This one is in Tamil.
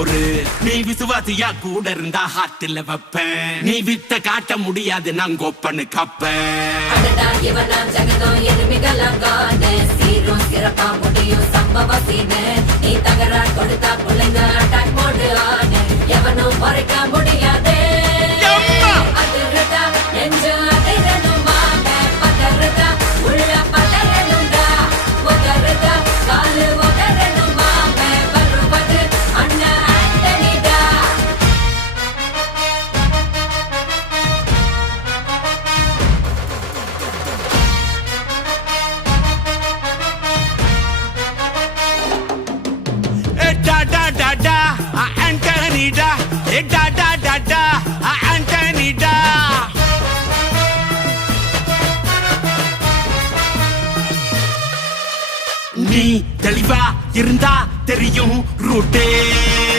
பொறு. நீ விசுவாசியா கூட இருந்தா ஹார்ட்ல வைப்பேன். நீ வித்த காட்ட முடியாது நான் கோப்பனு கப்பேன். சீரும் சிறப்பா முடியும் சம்பவ சீனு. நீ தகராறு கொடுத்தா பிள்ளைங்க அட்டாக் மோடு ஆனு. எவனும் மறைக்க முடியாது. அதிருதா நெஞ்சு அதிரணுமாங்க. பதறுதா உள்ள பதறணுண்டா. உதறுதா காலு உதறணுமாங்க. வருவது அண்ணன் ஆண்டனிடா. ஆண்டனிடா, ஆண்டனிடா. நீ தெளிவா இருந்தா தெரியும் ரூட்டே.